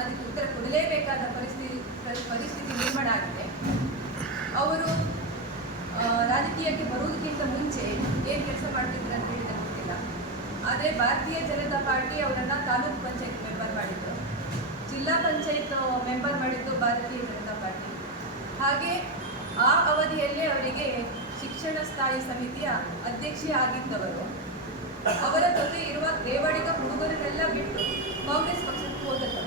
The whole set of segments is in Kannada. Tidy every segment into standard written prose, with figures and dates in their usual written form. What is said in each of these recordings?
ಅದಕ್ಕೆ ಉತ್ತರ ಕೊಡಲೇಬೇಕಾದ ಪರಿಸ್ಥಿತಿ ನಿರ್ಮಾಣ ಆಗಿದೆ. ಅವರು ರಾಜಕೀಯಕ್ಕೆ ಬರುವುದಕ್ಕಿಂತ ಮುಂಚೆ ಏನು ಕೆಲಸ ಮಾಡ್ತಿದ್ರು ಅಂತ ಹೇಳಿದ್ರೆ ಗೊತ್ತಿಲ್ಲ. ಆದರೆ ಭಾರತೀಯ ಜನತಾ ಪಾರ್ಟಿ ಅವರನ್ನು ತಾಲೂಕು ಪಂಚಾಯತ್ ಮೆಂಬರ್ ಮಾಡಿದ್ದು, ಜಿಲ್ಲಾ ಪಂಚಾಯತ್ ಮೆಂಬರ್ ಮಾಡಿದ್ದು ಭಾರತೀಯ ಜನತಾ ಪಾರ್ಟಿ. ಹಾಗೆ ಆ ಅವಧಿಯಲ್ಲೇ ಅವರಿಗೆ ಶಿಕ್ಷಣ ಸ್ಥಾಯಿ ಸಮಿತಿಯ ಅಧ್ಯಕ್ಷೆ ಆಗಿದ್ದವರು. ಅವರ ಜೊತೆ ಇರುವ ದೇವಾಡಿಗ ಹುಡುಗರನ್ನೆಲ್ಲ ಬಿಟ್ಟು ಕಾಂಗ್ರೆಸ್ ಪಕ್ಷಕ್ಕೆ ಹೋದವರು.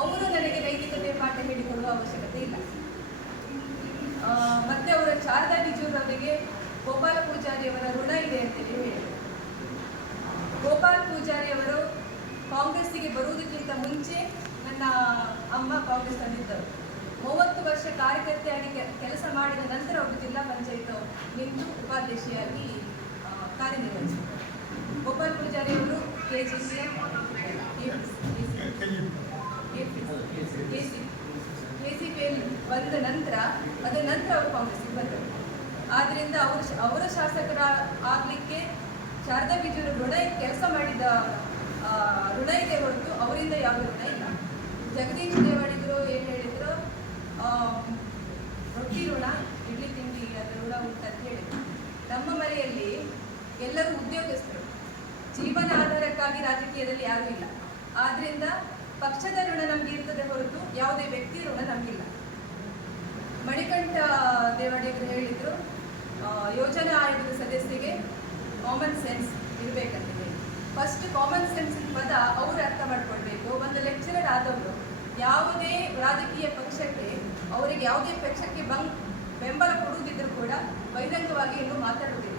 ಅವರು ನನಗೆ ನೈತಿಕತೆ ಪಾಠ ಹೇಳಿಕೊಡುವ ಅವಶ್ಯಕತೆ ಇಲ್ಲ. ಮತ್ತೆ ಅವರ ಶಾರದಾ ಬಿಜೂರ್ ಅವರಿಗೆ ಗೋಪಾಲ ಪೂಜಾರಿ ಅವರ ಋಣ ಇದೆ ಅಂತೇಳಿ ಹೇಳಿದರು. ಗೋಪಾಲ್ ಪೂಜಾರಿ ಅವರು ಕಾಂಗ್ರೆಸ್ಸಿಗೆ ಬರುವುದಕ್ಕಿಂತ ಮುಂಚೆ ನನ್ನ ಅಮ್ಮ ಕಾಂಗ್ರೆಸ್ ಅಲ್ಲಿದ್ದರು. 30 ವರ್ಷ ಕಾರ್ಯಕರ್ತೆಯಾಗಿ ಕೆಲಸ ಮಾಡಿದ ನಂತರ ಅವರು ಜಿಲ್ಲಾ ಪಂಚಾಯತ್ ನಿಂತು ಉಪಾಧ್ಯಕ್ಷೆಯಾಗಿ ಕಾರ್ಯನಿರ್ವಹಿಸಿದರು. ಗೋಪಾಲ್ ಪೂಜಾರಿ ಅವರು ಕೆಸಿಪಿಯಲ್ಲಿ ಬಂದ ನಂತರ ಅವರು ಕಾಂಗ್ರೆಸ್ಸಿಗೆ ಬಂದರು. ಆದ್ದರಿಂದ ಅವರ ಶಾಸಕರ ಆಗಲಿಕ್ಕೆ ಶಾರದಾ ಬಿಜೂರು ಋಣ ಕೆಲಸ ಮಾಡಿದ ಋಣ ಇದೆ ಹೊರತು ಅವರಿಂದ ಯಾವುದೇ ಋಣ ಇಲ್ಲ. ಜಗದೀಶ್ ದೇವಾಡಿಗರು ಏನು ಹೇಳಿದ್ರು, ರೊಟ್ಟಿ ಋಣ, ಇಡ್ಲಿ ತಿಂಡಿ ಅದರ ಋಣ ಉಂಟಂತ ಹೇಳಿದ್ರು. ನಮ್ಮ ಮನೆಯಲ್ಲಿ ಎಲ್ಲರೂ ಉದ್ಯೋಗಸ್ಥರು, ಜೀವನ ಆಧಾರಕ್ಕಾಗಿ ರಾಜಕೀಯದಲ್ಲಿ ಯಾರೂ ಇಲ್ಲ. ಆದ್ದರಿಂದ ಪಕ್ಷದ ಋಣ ನಮ್ಗೆ ಇರ್ತದೆ ಹೊರತು ಯಾವುದೇ ವ್ಯಕ್ತಿ ಋಣ ನಮಗಿಲ್ಲ. ಮಣಿಕಂಠ ದೇವಾಡಿಗರು ಹೇಳಿದ್ರು, ಯೋಜನಾ ಆಯೋಗದ ಸದಸ್ಯರಿಗೆ ಕಾಮನ್ ಸೆನ್ಸ್ ಇರಬೇಕಂತ ಹೇಳಿ. ಫಸ್ಟ್ ಕಾಮನ್ ಸೆನ್ಸ್ ಪದ ಅವರು ಅರ್ಥ ಮಾಡ್ಕೊಳ್ಬೇಕು. ಒಂದು ಲೆಕ್ಚರರ್ ಆದವರು ಯಾವುದೇ ರಾಜಕೀಯ ಪಕ್ಷಕ್ಕೆ, ಅವರಿಗೆ ಯಾವುದೇ ಪಕ್ಷಕ್ಕೆ ಬೆಂಬಲ ಕೊಡುವುದಿದ್ರೂ ಕೂಡ ಬಹಿರಂಗವಾಗಿ ಇನ್ನೂ ಮಾತಾಡುವುದಿಲ್ಲ.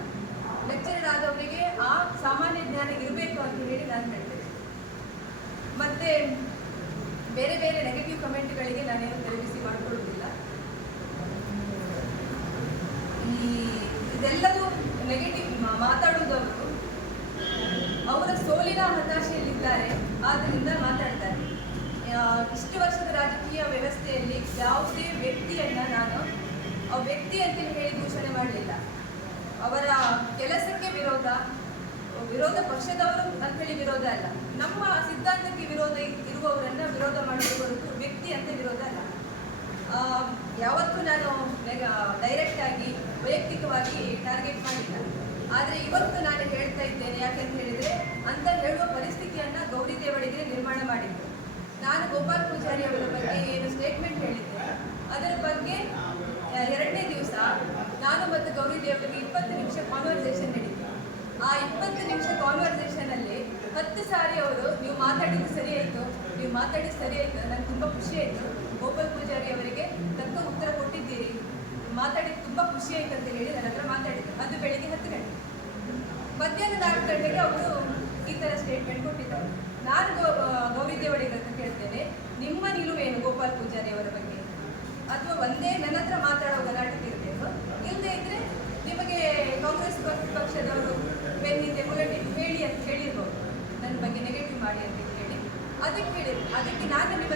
ಲೆಕ್ಚರರ್ ಆದವರಿಗೆ ಆ ಸಾಮಾನ್ಯ ಜ್ಞಾನ ಇರಬೇಕು ಅಂತ ಹೇಳಿ ನಾನು ಹೇಳ್ತೇನೆ. ಮತ್ತೆ ಬೇರೆ ಬೇರೆ ನೆಗೆಟಿವ್ ಕಮೆಂಟ್ಗಳಿಗೆ ನಾನೇನು ತೆರವಿಸಿ ಮಾಡಿಕೊಳ್ಳುವುದಿಲ್ಲ. ಇದೆಲ್ಲವೂ ನೆಗೆಟಿವ್ ಮಾತಾಡುವುದವರು ಅವರ ಸೋಲಿನ ಹತಾಶೆಯಲ್ಲಿದ್ದಾರೆ, ಆದ್ದರಿಂದ ಮಾತಾಡ್ತಾರೆ. ಇಷ್ಟು ವರ್ಷದ ರಾಜಕೀಯ ವ್ಯವಸ್ಥೆಯಲ್ಲಿ ಯಾವುದೇ ವ್ಯಕ್ತಿಯನ್ನು ನಾನು ಆ ವ್ಯಕ್ತಿ ಅಂತೇಳಿ ಹೇಳಿ ದೂಷಣೆ ಮಾಡಲಿಲ್ಲ. ಅವರ ಕೆಲಸಕ್ಕೆ ವಿರೋಧ ಪಕ್ಷದವರು ಅಂತೇಳಿ ವಿರೋಧ ಅಲ್ಲ, ನಮ್ಮ ಸಿದ್ಧಾಂತಕ್ಕೆ ವಿರೋಧ ಇರುವವರನ್ನು ವಿರೋಧ ಮಾಡುವ ಹೊರತು ವ್ಯಕ್ತಿ ಅಂತ ವಿರೋಧ ಅಲ್ಲ. ಯಾವತ್ತೂ ನಾನು ಡೈರೆಕ್ಟಾಗಿ ವೈಯಕ್ತಿಕವಾಗಿ ಟಾರ್ಗೆಟ್ ಮಾಡಿಲ್ಲ. ಆದರೆ ಇವತ್ತು ನಾನು ಹೇಳ್ತಾ ಇದ್ದೇನೆ, ಯಾಕೆಂತ ಹೇಳಿದರೆ ಅಂತ ಹೇಳುವ ಪರಿಸ್ಥಿತಿಯನ್ನು ಗೌರಿ ದೇವಡಿಗರೆ ನಿರ್ಮಾಣ ಮಾಡಿದ್ದು. ನಾನು ಗೋಪಾಲ್ ಪೂಜಾರಿ ಅವರ ಬಗ್ಗೆ ಏನು ಸ್ಟೇಟ್ಮೆಂಟ್ ಹೇಳಿದ್ದೆ, ಅದರ ಬಗ್ಗೆ 2ನೇ ದಿವಸ ನಾನು ಮತ್ತು ಗೌರಿ ದೇವರಿಗೆ 20 ನಿಮಿಷ ಕಾನ್ವರ್ಸೇಷನ್ ನಡೀತು. ಆ 20 ನಿಮಿಷ ಕಾನ್ವರ್ಸೇಷನಲ್ಲಿ 10 ಸಾರಿ ಅವರು ನೀವು ಮಾತಾಡಿದ್ದು ಸರಿ ಆಯಿತು, ನನಗೆ ತುಂಬ ಖುಷಿ ಆಯಿತು, ಗೋಪಾಲ್ ಪೂಜಾರಿ ಅವರಿಗೆ ತಕ್ಕ ಉತ್ತರ ಕೊಟ್ಟಿದ್ದೀರಿ, ಮಾತಾಡಿದ್ದು ತುಂಬ ಖುಷಿ ಆಯಿತು ಅಂತ ಹೇಳಿ ನನ್ನ ಹತ್ರ ಮಾತಾಡಿದ್ದು. ಅದು ಬೆಳಿಗ್ಗೆ 10 ಗಂಟೆ. ಮಧ್ಯಾಹ್ನ 4 ಗಂಟೆಗೆ ಅವರು ಈ ಥರ ಸ್ಟೇಟ್ಮೆಂಟ್ ಕೊಟ್ಟಿದ್ದಾರೆ. ನಾನು ಗೌರಿ ದೇವಡಿಗರ ಅಂತ ಕೇಳ್ತೇನೆ, ನಿಮ್ಮ ನಿಲುವೇನು ಗೋಪಾಲ್ ಪೂಜಾರಿ ಅವರ ಬಗ್ಗೆ? ಅಥವಾ ಒಂದೇ ನನ್ನ ಹತ್ರ ಮಾತಾಡೋ ಗಲಾಟೆ ಇರಬೇಕು, ಇಲ್ಲದೇ ಇದ್ದರೆ ನಿಮಗೆ ಕಾಂಗ್ರೆಸ್ ಪಕ್ಷದವರು ಬೆನ್ನಿಂದೆ ಬುಲೆಟಿನ್ ಹೇಳಿ ಅಂತ ಹೇಳಿರ್ಬೋದು, ನನ್ನ ಬಗ್ಗೆ ನೆಗೆಟಿವ್ ಮಾಡಿ ಅಂತ ಹೇಳಿ. ಅದಕ್ಕೆ ನಾನು ನಿಮ್ಮ